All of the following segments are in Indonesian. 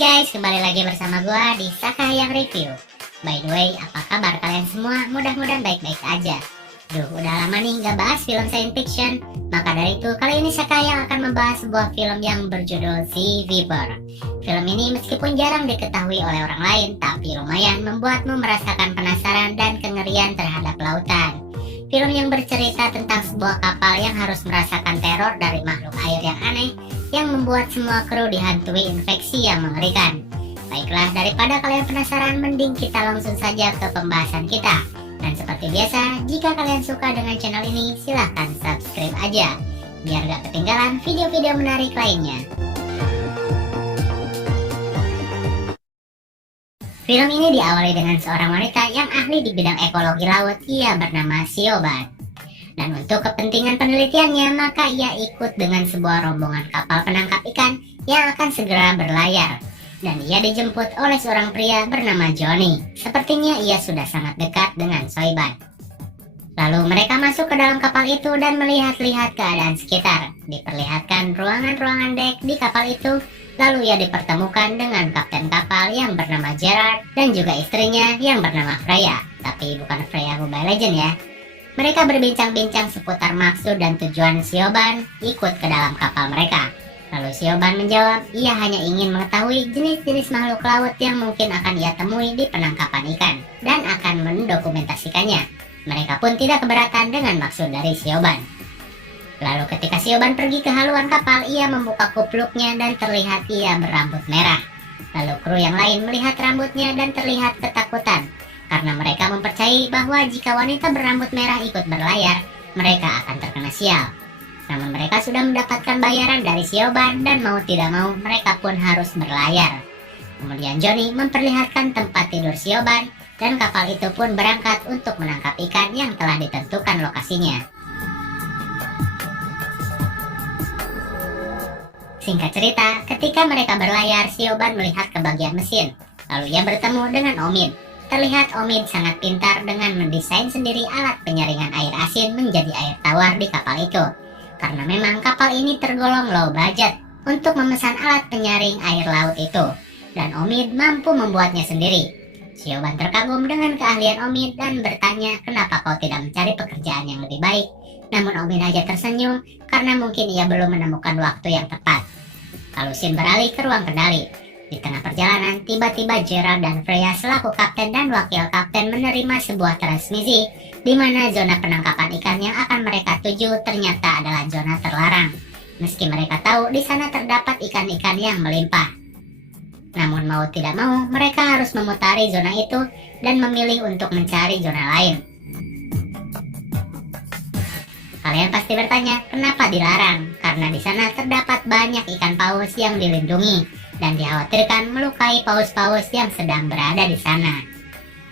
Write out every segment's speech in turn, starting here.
guys, kembali lagi bersama gua di Sakayang Review. By the way, apa kabar kalian semua? Mudah-mudahan baik-baik aja. Udah lama nih gak bahas film science fiction. Maka dari itu, kali ini Sakayang akan membahas sebuah film yang berjudul Sea Viper. Film ini meskipun jarang diketahui oleh orang lain, tapi lumayan membuatmu merasakan penasaran dan kengerian terhadap lautan. Film yang bercerita tentang sebuah kapal yang harus merasakan teror dari makhluk air yang aneh, yang membuat semua kru dihantui infeksi yang mengerikan. Baiklah, daripada kalian penasaran, mending kita langsung saja ke pembahasan kita. Dan seperti biasa, jika kalian suka dengan channel ini, silahkan subscribe aja, biar gak ketinggalan video-video menarik lainnya. Film ini diawali dengan seorang wanita yang ahli di bidang ekologi laut. Ia bernama Siobhan. Dan untuk kepentingan penelitiannya, maka ia ikut dengan sebuah rombongan kapal penangkap ikan yang akan segera berlayar. Dan ia dijemput oleh seorang pria bernama Johnny. Sepertinya ia sudah sangat dekat dengan Siobhan. Lalu mereka masuk ke dalam kapal itu dan melihat-lihat keadaan sekitar. Diperlihatkan ruangan-ruangan dek di kapal itu. Lalu ia dipertemukan dengan kapten kapal yang bernama Gerard dan juga istrinya yang bernama Freya. Tapi bukan Freya Mobile Legend ya. Mereka berbincang-bincang seputar maksud dan tujuan Siobhan ikut ke dalam kapal mereka. Lalu Siobhan menjawab, ia hanya ingin mengetahui jenis-jenis makhluk laut yang mungkin akan ia temui di penangkapan ikan dan akan mendokumentasikannya. Mereka pun tidak keberatan dengan maksud dari Siobhan. Lalu ketika Siobhan pergi ke haluan kapal, ia membuka kupluknya dan terlihat ia berambut merah. Lalu kru yang lain melihat rambutnya dan terlihat ketakutan, karena mereka mempercayai bahwa jika wanita berambut merah ikut berlayar, mereka akan terkena sial. Namun mereka sudah mendapatkan bayaran dari Siobhan dan mau tidak mau mereka pun harus berlayar. Kemudian Johnny memperlihatkan tempat tidur Siobhan dan kapal itu pun berangkat untuk menangkap ikan yang telah ditentukan lokasinya. Singkat cerita, ketika mereka berlayar, Siobhan melihat ke bagian mesin. Lalu ia bertemu dengan Omid. Terlihat Omid sangat pintar dengan mendesain sendiri alat penyaringan air asin menjadi air tawar di kapal itu. Karena memang kapal ini tergolong low budget untuk memesan alat penyaring air laut itu. Dan Omid mampu membuatnya sendiri. Siobhan terkagum dengan keahlian Omid dan bertanya kenapa kau tidak mencari pekerjaan yang lebih baik. Namun Omid hanya tersenyum karena mungkin ia belum menemukan waktu yang tepat. Lalu scene beralih ke ruang kendali. Di tengah perjalanan, tiba-tiba Gerard dan Freya selaku kapten dan wakil kapten menerima sebuah transmisi di mana zona penangkapan ikan yang akan mereka tuju ternyata adalah zona terlarang. Meski mereka tahu di sana terdapat ikan-ikan yang melimpah. Namun mau tidak mau, mereka harus memutari zona itu dan memilih untuk mencari zona lain. Kalian pasti bertanya, kenapa dilarang? Karena di sana terdapat banyak ikan paus yang dilindungi dan dikhawatirkan melukai paus-paus yang sedang berada di sana.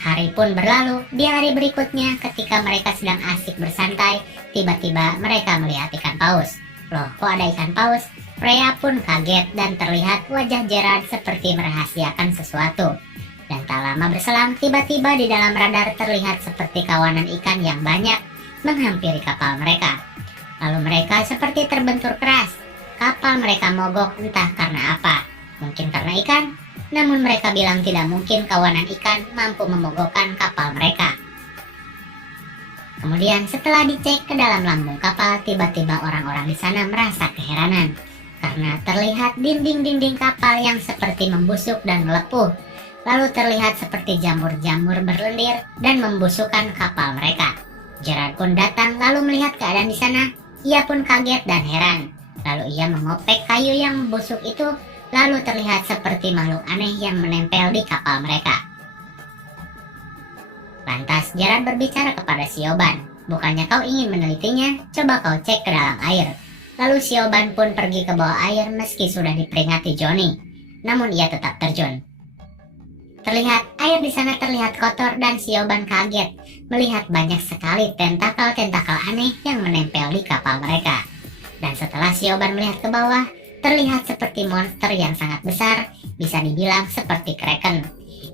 Hari pun berlalu. Di hari berikutnya, ketika mereka sedang asik bersantai, tiba-tiba mereka melihat ikan paus. Loh, kok ada ikan paus? Freya pun kaget dan terlihat wajah Gerard seperti merahasiakan sesuatu. Dan tak lama berselang, tiba-tiba di dalam radar terlihat seperti kawanan ikan yang banyak menghampiri kapal mereka. Lalu mereka seperti terbentur keras. Kapal mereka mogok entah karena apa. Mungkin karena ikan, namun mereka bilang tidak mungkin kawanan ikan mampu memogokkan kapal mereka. Kemudian setelah dicek ke dalam lambung kapal, tiba-tiba orang-orang di sana merasa keheranan. Karena terlihat dinding-dinding kapal yang seperti membusuk dan melepuh. Lalu terlihat seperti jamur-jamur berlendir dan membusukkan kapal mereka. Gerard pun datang lalu melihat keadaan di sana. Ia pun kaget dan heran. Lalu ia mengopek kayu yang membusuk itu. Lalu terlihat seperti makhluk aneh yang menempel di kapal mereka. Lantas Gerard berbicara kepada Siobhan. Bukannya kau ingin menelitinya? Coba kau cek ke dalam air. Lalu Siobhan pun pergi ke bawah air meski sudah diperingati Johnny. Namun ia tetap terjun. Terlihat air di sana terlihat kotor dan Siobhan kaget melihat banyak sekali tentakel-tentakel aneh yang menempel di kapal mereka. Dan setelah Siobhan melihat ke bawah, terlihat seperti monster yang sangat besar, bisa dibilang seperti kraken.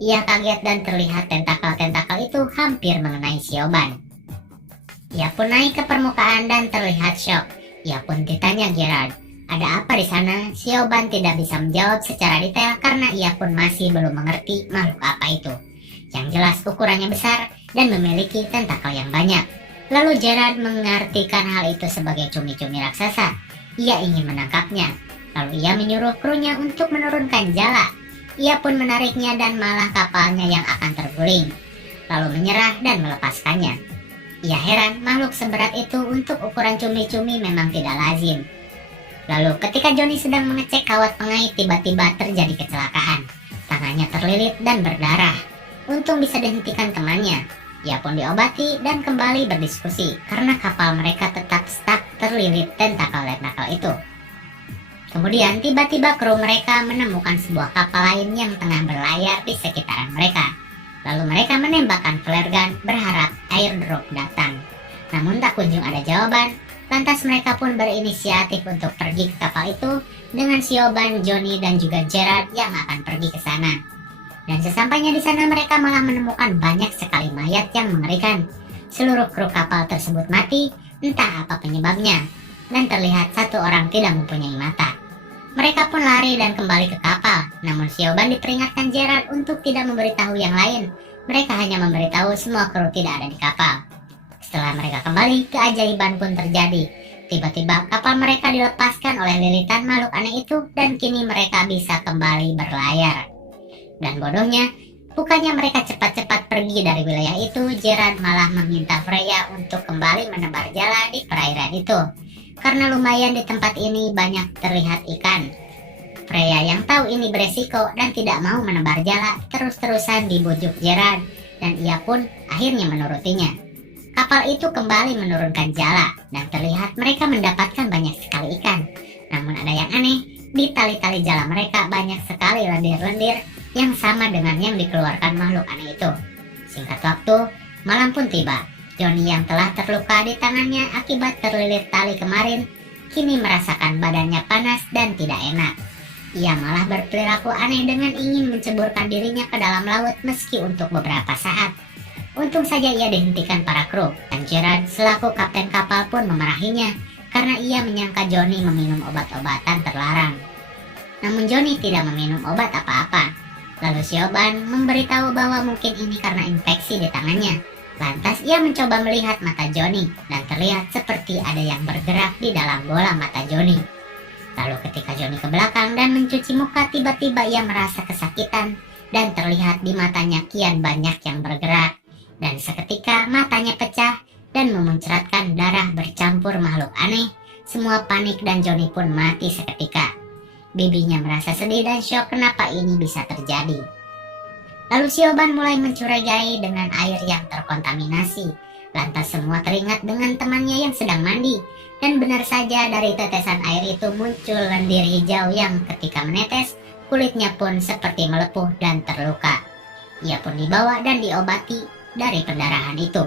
Ia kaget dan terlihat tentakel-tentakel itu hampir mengenai Siobhan. Ia pun naik ke permukaan dan terlihat shock. Ia pun ditanya Gerard, Ada apa di sana? Sioban tidak bisa menjawab secara detail karena ia pun masih belum mengerti makhluk apa itu. Yang jelas ukurannya besar dan memiliki tentakel yang banyak. Lalu Gerard mengartikan hal itu sebagai cumi-cumi raksasa. Ia ingin menangkapnya. Lalu ia menyuruh krunya untuk menurunkan jala. Ia pun menariknya dan malah kapalnya yang akan terguling. Lalu menyerah dan melepaskannya. Ia heran makhluk seberat itu untuk ukuran cumi-cumi memang tidak lazim. Lalu ketika Johnny sedang mengecek kawat pengait, tiba-tiba terjadi kecelakaan. Tangannya terlilit dan berdarah. Untung bisa dihentikan temannya. Ia pun diobati dan kembali berdiskusi karena kapal mereka tetap stuck terlilit tentakel-tentakel itu. Kemudian tiba-tiba kru mereka menemukan sebuah kapal lain yang tengah berlayar di sekitaran mereka. Lalu mereka menembakkan flare gun berharap airdrop datang. Namun tak kunjung ada jawaban. Lantas mereka pun berinisiatif untuk pergi ke kapal itu dengan Sioban, Johnny, dan juga Gerard yang akan pergi ke sana. Dan sesampainya di sana mereka malah menemukan banyak sekali mayat yang mengerikan. Seluruh kru kapal tersebut mati, entah apa penyebabnya. Dan terlihat satu orang tidak mempunyai mata. Mereka pun lari dan kembali ke kapal. Namun Sioban diperingatkan Gerard untuk tidak memberitahu yang lain. Mereka hanya memberitahu semua kru tidak ada di kapal. Setelah mereka kembali, keajaiban pun terjadi. Tiba-tiba kapal mereka dilepaskan oleh lilitan makhluk aneh itu dan kini mereka bisa kembali berlayar. Dan bodohnya, bukannya mereka cepat-cepat pergi dari wilayah itu, Gerard malah meminta Freya untuk kembali menebar jala di perairan itu. Karena lumayan di tempat ini banyak terlihat ikan. Freya yang tahu ini beresiko dan tidak mau menebar jala terus-terusan dibujuk Gerard dan ia pun akhirnya menurutinya. Kapal itu kembali menurunkan jala dan terlihat mereka mendapatkan banyak sekali ikan. Namun ada yang aneh, di tali-tali jala mereka banyak sekali lendir-lendir yang sama dengan yang dikeluarkan makhluk aneh itu. Singkat waktu, malam pun tiba. Johnny yang telah terluka di tangannya akibat terlilit tali kemarin, kini merasakan badannya panas dan tidak enak. Ia malah berperilaku aneh dengan ingin menceburkan dirinya ke dalam laut meski untuk beberapa saat. Untung saja ia dihentikan para kru, dan Gerard selaku kapten kapal pun memarahinya karena ia menyangka Johnny meminum obat-obatan terlarang. Namun Johnny tidak meminum obat apa-apa. Lalu Sioban memberitahu bahwa mungkin ini karena infeksi di tangannya. Lantas ia mencoba melihat mata Johnny dan terlihat seperti ada yang bergerak di dalam bola mata Johnny. Lalu ketika Johnny ke belakang dan mencuci muka, tiba-tiba ia merasa kesakitan dan terlihat di matanya kian banyak yang bergerak. Dan seketika matanya pecah dan memuncratkan darah bercampur makhluk aneh. Semua panik dan Johnny pun mati seketika. Bibinya merasa sedih dan syok kenapa ini bisa terjadi. Lalu Sioban mulai mencurigai dengan air yang terkontaminasi. Lantas semua teringat dengan temannya yang sedang mandi. Dan benar saja dari tetesan air itu muncul lendir hijau yang ketika menetes, kulitnya pun seperti melepuh dan terluka. Ia pun dibawa dan diobati dari pendarahan itu.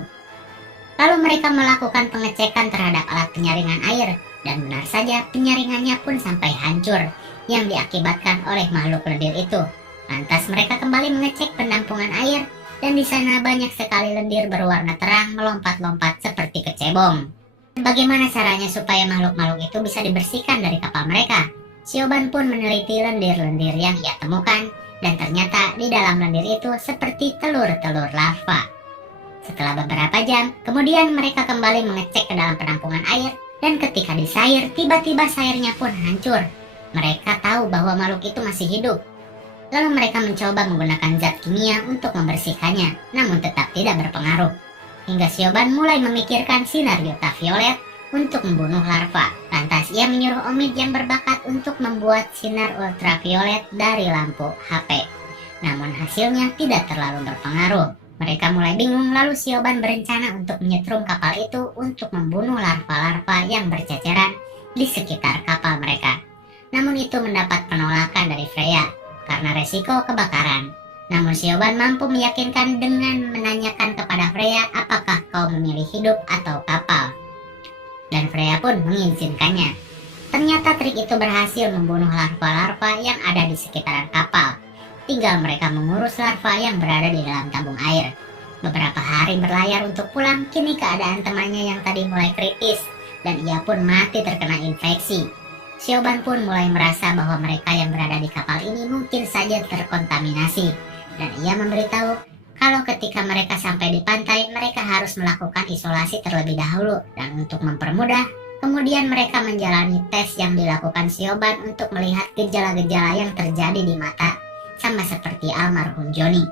Lalu mereka melakukan pengecekan terhadap alat penyaringan air dan benar saja penyaringannya pun sampai hancur yang diakibatkan oleh makhluk lendir itu. Lantas mereka kembali mengecek penampungan air dan di sana banyak sekali lendir berwarna terang melompat-lompat seperti kecebong. Bagaimana caranya supaya makhluk-makhluk itu bisa dibersihkan dari kapal mereka? Sioban pun meneliti lendir-lendir yang ia temukan dan ternyata di dalam lendir itu seperti telur-telur larva. Setelah beberapa jam, kemudian mereka kembali mengecek ke dalam penampungan air dan ketika disair, tiba-tiba sairnya pun hancur. Mereka tahu bahwa makhluk itu masih hidup. Lalu mereka mencoba menggunakan zat kimia untuk membersihkannya, namun tetap tidak berpengaruh. Hingga Sioban mulai memikirkan sinar ultraviolet untuk membunuh larva. Lantas ia menyuruh Omid yang berbakat untuk membuat sinar ultraviolet dari lampu HP. Namun hasilnya tidak terlalu berpengaruh. Mereka mulai bingung, lalu Sioban berencana untuk menyetrum kapal itu untuk membunuh larva-larva yang berceceran di sekitar kapal mereka. Namun itu mendapat penolakan dari Freya karena resiko kebakaran. Namun Sioban mampu meyakinkan dengan menanyakan kepada Freya apakah kau memilih hidup atau kapal. Dan Freya pun mengizinkannya. Ternyata trik itu berhasil membunuh larva-larva yang ada di sekitaran kapal. Tinggal mereka mengurus larva yang berada di dalam tabung air. Beberapa hari berlayar untuk pulang, kini keadaan temannya yang tadi mulai kritis dan ia pun mati terkena infeksi. Siobhan pun mulai merasa bahwa mereka yang berada di kapal ini mungkin saja terkontaminasi, dan ia memberitahu kalau ketika mereka sampai di pantai, mereka harus melakukan isolasi terlebih dahulu, dan untuk mempermudah, kemudian mereka menjalani tes yang dilakukan Siobhan untuk melihat gejala-gejala yang terjadi di mata, sama seperti almarhum Johnny.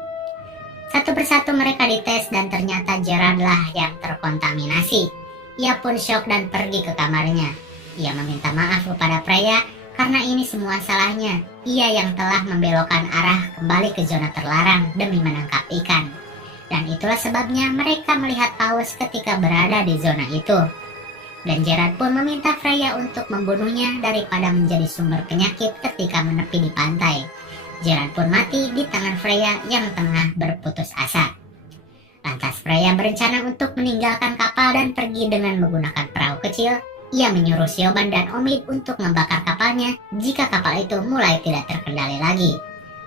Satu persatu mereka dites dan ternyata Gerardlah yang terkontaminasi. Ia pun syok dan pergi ke kamarnya. Ia meminta maaf kepada Freya karena ini semua salahnya. Ia yang telah membelokkan arah kembali ke zona terlarang demi menangkap ikan. Dan itulah sebabnya mereka melihat paus ketika berada di zona itu. Dan Gerard pun meminta Freya untuk membunuhnya daripada menjadi sumber penyakit ketika menepi di pantai. Gerard pun mati di tangan Freya yang tengah berputus asa. Lantas Freya berencana untuk meninggalkan kapal dan pergi dengan menggunakan perahu kecil. Ia menyuruh Siobhan dan Omid untuk membakar kapalnya jika kapal itu mulai tidak terkendali lagi.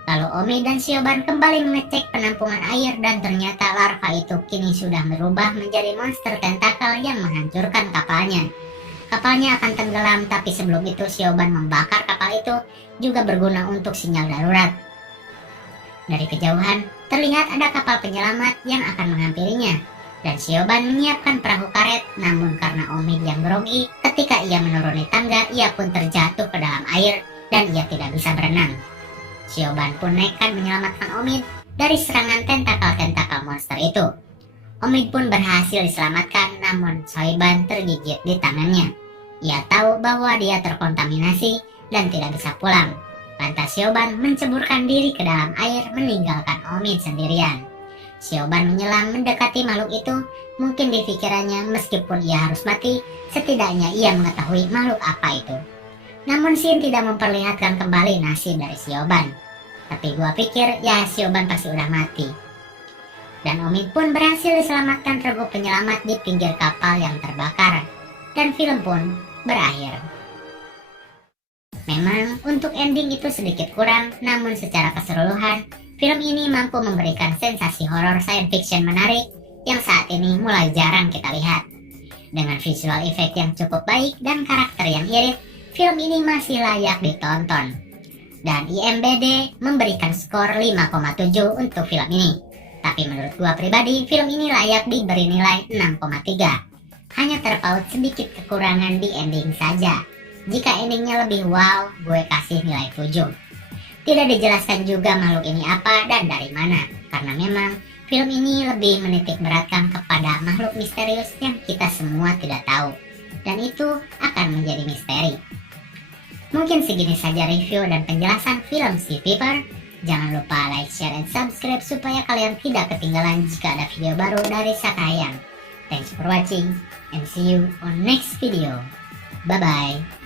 Lalu Omid dan Siobhan kembali mengecek penampungan air dan ternyata larva itu kini sudah berubah menjadi monster tentakel yang menghancurkan kapalnya. Kapalnya akan tenggelam, tapi sebelum itu Siobhan membakar kapal itu juga berguna untuk sinyal darurat. Dari kejauhan, terlihat ada kapal penyelamat yang akan menghampirinya. Dan Siobhan menyiapkan perahu karet, namun karena Omid yang grogi, ketika ia menuruni tangga, ia pun terjatuh ke dalam air dan ia tidak bisa berenang. Siobhan pun nekat menyelamatkan Omid dari serangan tentakel-tentakel monster itu. Omid pun berhasil diselamatkan, namun Siobhan tergigit di tangannya. Ia tahu bahwa dia terkontaminasi dan tidak bisa pulang. Lantas Siobhan menceburkan diri ke dalam air meninggalkan Omid sendirian. Siobhan menyelam mendekati makhluk itu. Mungkin di pikirannya meskipun ia harus mati, setidaknya ia mengetahui makhluk apa itu. Namun Shin tidak memperlihatkan kembali nasib dari Siobhan. Tapi gua pikir ya Siobhan pasti udah mati. Dan Omid pun berhasil diselamatkan regu penyelamat di pinggir kapal yang terbakar. Dan film pun berakhir. Memang untuk ending itu sedikit kurang, namun secara keseluruhan film ini mampu memberikan sensasi horor science fiction menarik yang saat ini mulai jarang kita lihat. Dengan visual effect yang cukup baik dan karakter yang irit, film ini masih layak ditonton. Dan IMDb memberikan skor 5,7 untuk film ini. Tapi menurut gua pribadi, film ini layak diberi nilai 6,3. Hanya terpaut sedikit kekurangan di ending saja. Jika endingnya lebih wow, gue kasih nilai 7. Tidak dijelaskan juga makhluk ini apa dan dari mana, karena memang film ini lebih menitik beratkan kepada makhluk misterius yang kita semua tidak tahu, dan itu akan menjadi misteri. Mungkin segini saja review dan penjelasan film Sea Viper. Jangan lupa like, share, dan subscribe supaya kalian tidak ketinggalan jika ada video baru dari Sakayang. Thanks for watching and see you on next video. Bye bye.